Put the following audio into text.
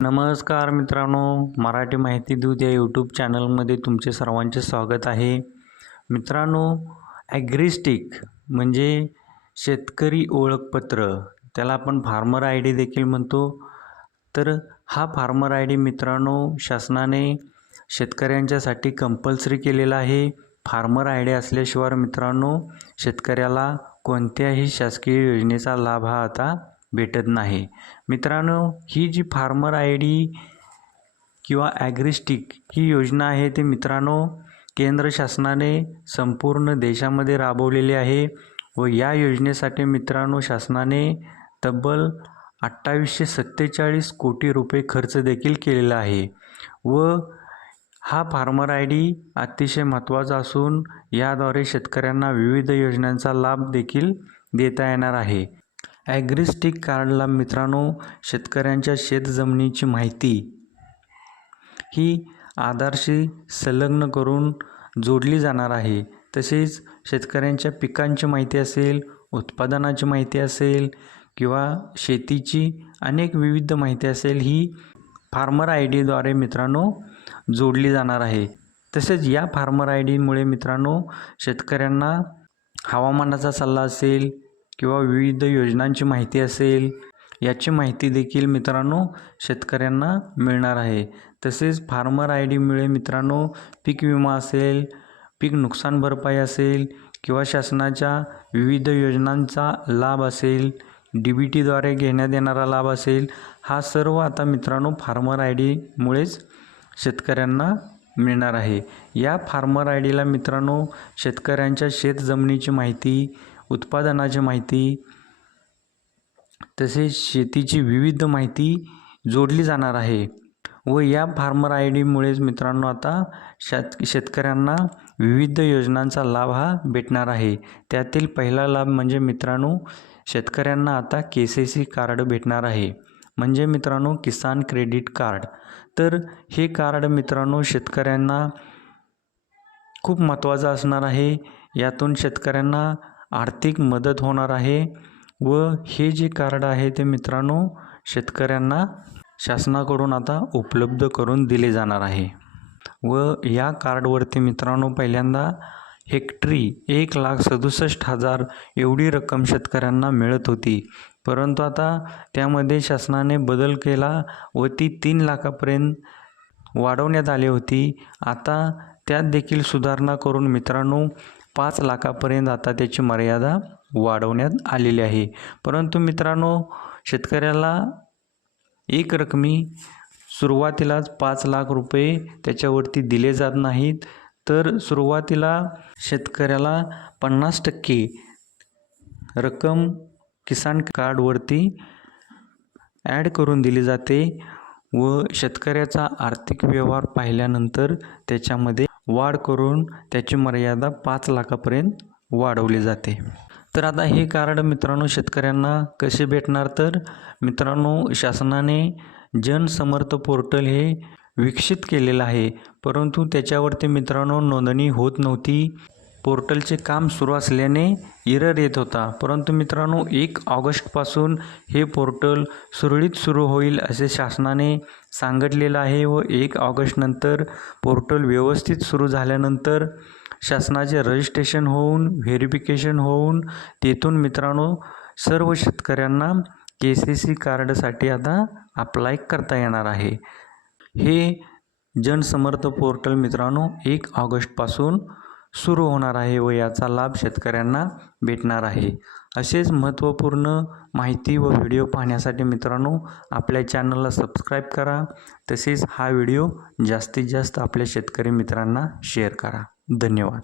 नमस्कार मित्रांनो मराठी माहिती देऊ या यूट्यूब चॅनलमध्ये तुमचे सर्वांचे स्वागत आहे. मित्रांनो ॲग्रिस्टिक म्हणजे शेतकरी ओळखपत्र त्याला आपण फार्मर आय डी देखील म्हणतो. तर हा फार्मर आय डी मित्रांनो शासनाने शेतकऱ्यांच्यासाठी कंपल्सरी केलेला आहे. फार्मर आय डी असल्याशिवाय मित्रांनो शेतकऱ्याला कोणत्याही शासकीय योजनेचा लाभ हा आता भेटत नाही. मित्रांनो ही जी फार्मर आय डी किंवा ॲग्रिस्टिक ही योजना आहे ती मित्रांनो केंद्र शासनाने संपूर्ण देशामध्ये राबवलेली आहे व या योजनेसाठी मित्रांनो शासनाने तब्बल अठ्ठावीसशे सत्तेचाळीस कोटी रुपये खर्च देखील केलेला आहे व हा फार्मर आय डी अतिशय महत्त्वाचा असून याद्वारे शेतकऱ्यांना विविध योजनांचा लाभ देखील देता येणार आहे. ॲग्रिस्टिक कार्डला मित्रांनो शेतकऱ्यांच्या शेतजमिनीची माहिती ही आधारशी संलग्न करून जोडली जाणार आहे. तसेच शेतकऱ्यांच्या पिकांची माहिती असेल उत्पादनाची माहिती असेल किंवा शेतीची अनेक विविध माहिती असेल ही फार्मर आय डीद्वारे मित्रांनो जोडली जाणार आहे. तसेच या फार्मर आय डीमुळे मित्रांनो शेतकऱ्यांना हवामानाचा सल्ला असेल किंवा विविध योजनांची माहिती असेल याची माहिती देखील मित्रांनो शेतकऱ्यांना मिळणार आहे. तसेच फार्मर आय डीमुळे मित्रांनो पीक विमा असेल पीक नुकसान भरपाई असेल किंवा शासनाच्या विविध योजनांचा लाभ असेल डी बी टीद्वारे घेण्यात येणारा लाभ असेल हा सर्व आता मित्रांनो फार्मर आय डीमुळेच शेतकऱ्यांना मिळणार आहे. या फार्मर आय डीला मित्रांनो शेतकऱ्यांच्या शेतजमिनीची माहिती उत्पादनाची माहिती तसेच शेतीची विविध माहिती जोडली जाणार आहे व या फार्मर आय डीमुळेच मित्रांनो आता शेत शेतकऱ्यांना विविध योजनांचा लाभ हा भेटणार आहे. त्यातील पहिला लाभ म्हणजे मित्रांनो शेतकऱ्यांना आता के सी सी कार्ड भेटणार आहे. म्हणजे मित्रांनो किसान क्रेडिट कार्ड. तर हे कार्ड मित्रांनो शेतकऱ्यांना खूप महत्त्वाचं असणार आहे. यातून शेतकऱ्यांना आर्थिक मदत होणार आहे व हे जे कार्ड आहे ते मित्रांनो शेतकऱ्यांना शासनाकडून आता उपलब्ध करून दिले जाणार आहे. व या कार्डवरती मित्रांनो पहिल्यांदा हेक्टरी एक लाख सदुसष्ट हजार एवढी रक्कम शेतकऱ्यांना मिळत होती. परंतु आता त्यामध्ये शासनाने बदल केला व ती तीन लाखापर्यंत वाढवण्यात आली होती. आता त्यात देखील सुधारणा करून मित्रांनो पाच लाखापर्यंत आता त्याची मर्यादा वाढवण्यात आलेली आहे. परंतु मित्रांनो शेतकऱ्याला एक रकमी सुरुवातीलाच पाच लाख रुपये त्याच्यावरती दिले जात नाहीत. तर सुरुवातीला शेतकऱ्याला पन्नास टक्के रक्कम किसान कार्डवरती ॲड करून दिली जाते व शेतकऱ्याचा आर्थिक व्यवहार पाहिल्यानंतर त्याच्यामध्ये वाढ करून त्याची मर्यादा पाच लाखापर्यंत वाढवली जाते. तर आता हे कार्ड मित्रांनो शेतकऱ्यांना कसे भेटणार? तर मित्रांनो शासनाने जनसमर्थ पोर्टल हे विकसित केलेलं आहे. परंतु त्याच्यावरती मित्रांनो नोंदणी होत नव्हती. पोर्टलचे काम सुरू असल्याने इरर येत होता. परंतु मित्रांनो एक ऑगस्टपासून हे पोर्टल सुरळीत सुरू होईल असे शासनाने सांगितलेलं आहे व एक ऑगस्टनंतर पोर्टल व्यवस्थित सुरू झाल्यानंतर शासनाचे रजिस्ट्रेशन होऊन व्हेरिफिकेशन होऊन तेथून मित्रांनो सर्व शेतकऱ्यांना के सी सी कार्डसाठी आता अप्लाय करता येणार आहे. हे जनसमर्थ पोर्टल मित्रांनो एक ऑगस्टपासून सुरू होणार आहे व याचा लाभ शेतकऱ्यांना भेटणार आहे. असेच महत्त्वपूर्ण माहिती व व्हिडिओ पाहण्यासाठी मित्रांनो आपल्या चॅनलला सबस्क्राईब करा. तसेच हा व्हिडिओ जास्तीत जास्त आपल्या शेतकरी मित्रांना शेअर करा. धन्यवाद.